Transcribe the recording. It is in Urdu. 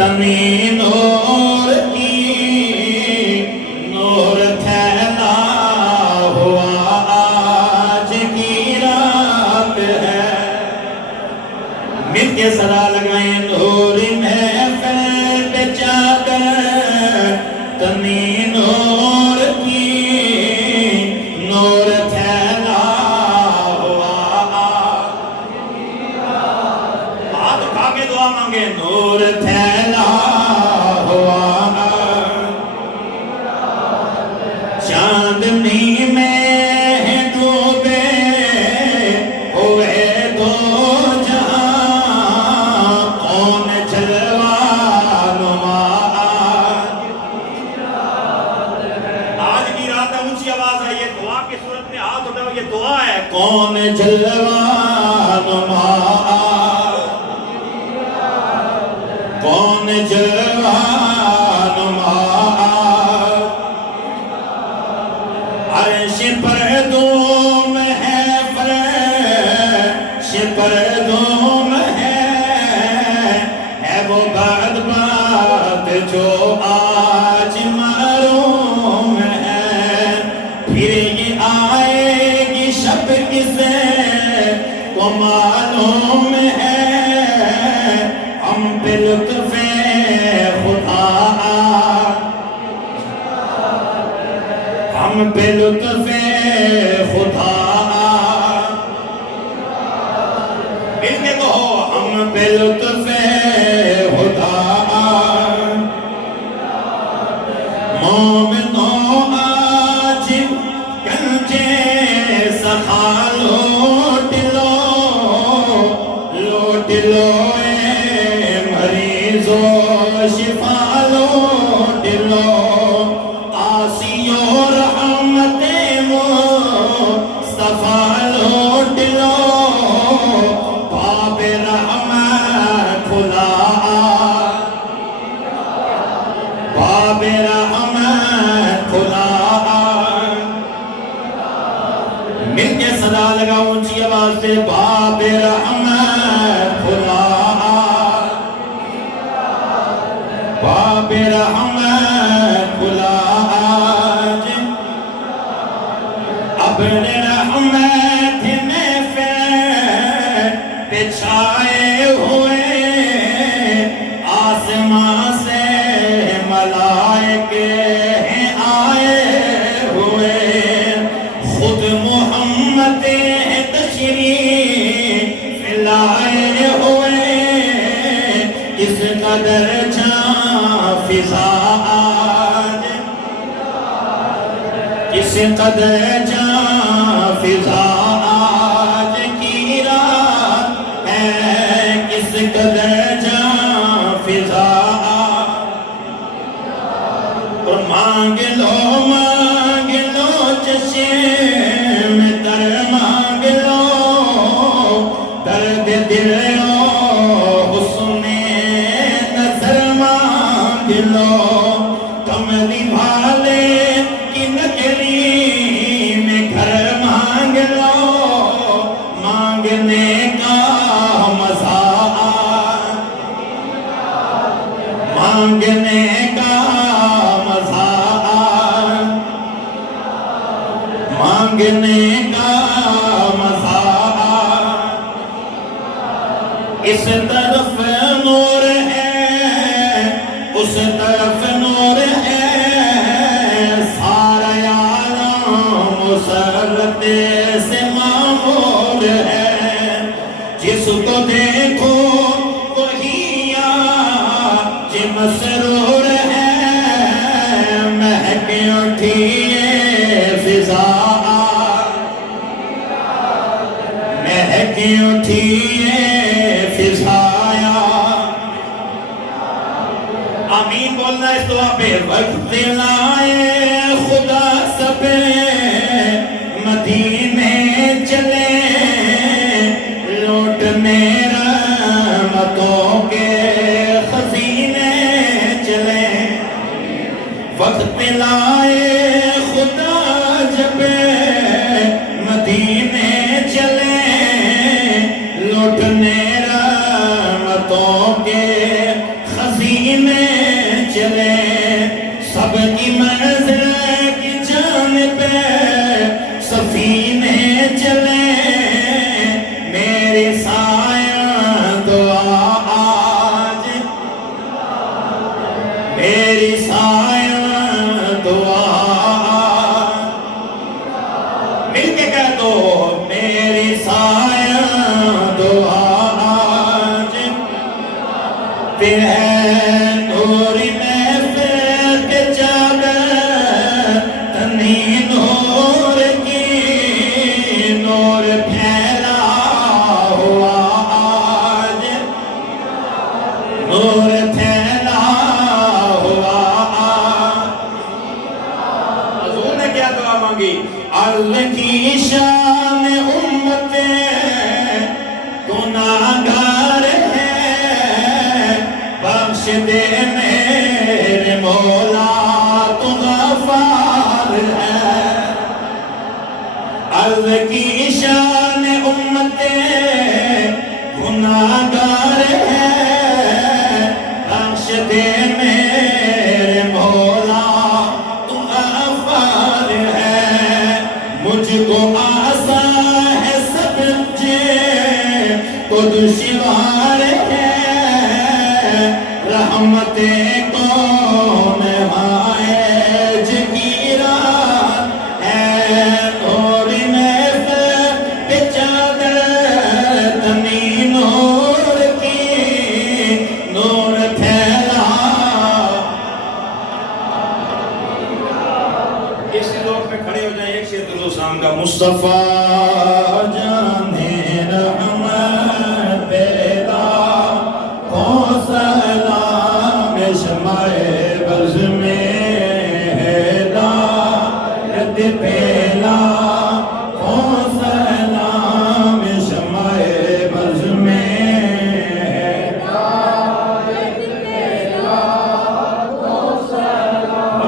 تمہیں نور کی نور پھیلا ہوا آج کی رات ہے. مل کے صدا لگائیں نور محفل پہ چادر تمہیں نور کی نور پھیلا ہوا ہاتھ اٹھا کے دعا مانگے نور پھیلا ہوا چاندنی میں ڈوبے ہوئے دو جہاں کون جلوہ نما آج کی رات ہے. اونچی آواز ہے یہ دعا کی صورت میں ہاتھ اٹھاؤ یہ دعا ہے کون جلوہ نما کون جلوہ نما عرش پر دوم ہے فرش پر دوم ہے وہ بدبخت جو آج محروم ہے. پھر یہ آئے گی شب کسے کو معلوم ہے ہم پہ لطف خدا ہم پہ لطف خدا مل کے کہو ہم پہ لطف خدا. مومنوں آج گنجے سخا لوٹ لو اے مریضوں شفا لوٹ لو آسیوں رحمت مصطفیٰ لوٹ لو باب رحمت کھلا باب رحمت کھلا. مل کے صدا لگا اونچی آواز سے باب رحمت کھلا باب رحمت کھلا آج اپنے رحمت میں بچھائے ہوئے آسمان سے ملائکے ہیں آئے ہوئے خود محمد تشریف لائے ہوئے اس قدر جاں فضا آج اس قدر جاں فضا آج کی رات ہے کس قدر جاں فضا اور مانگ لو چشم تر مانگ لو درد دل حسن نظر مانگ لو کملی بھالے کی نگری میں گھر مانگ لو مانگنے کا مزہ مانگنے کا مزہ مانگنے کا مزہ اس طرف نور ہے اس طرف نور ہے سارا عالم مسرت سے معمور ہے جس کو دیکھو وہی آج مسرور ہے مہک اٹھی یہ فضا مہک اٹھی یہ فضایا آمین بولنا اس دعا پہ وقت لائے خدا سب مدینے چلے لوٹ میرا رحمتوں کے خزینے چلے وقت لائے خدا جب مدینے چلے لوٹنے رحمتوں کے خزینے چلے سب کی منزل کی جانب سفینے چلے میری سایہ دعا آج میری سایہ دعا مل کے کہہ دو میری سایہ دعا آج پھر ہے نوری محفل کے چادر تنی نور کی نور پھیلا ہوا آج نور پھیلا ہوا آج حضور نے کیا دعا مانگی اللہ کی شان امت گناہگار ہے بخش دے میرے مولا تو غفار ہے اللہ کی شان امت گناہگار ہے بخش دے میرے مولا تو غفار ہے مجھ کو آسا ہے سب تو دشوار ہے رحمت کون آئے جگیرات ہے نور محفل پہ چادر تنی نور کی نور پھیلا اس لوگ میں کھڑے ہو جائیں ایک شیر درود شام کا مصطفیٰ جانے رحمت پیدا ہو سلام شمع بز میں ہدایت پیلا ہو سلام شمع بز میں ہدایت پیلا ہو سلام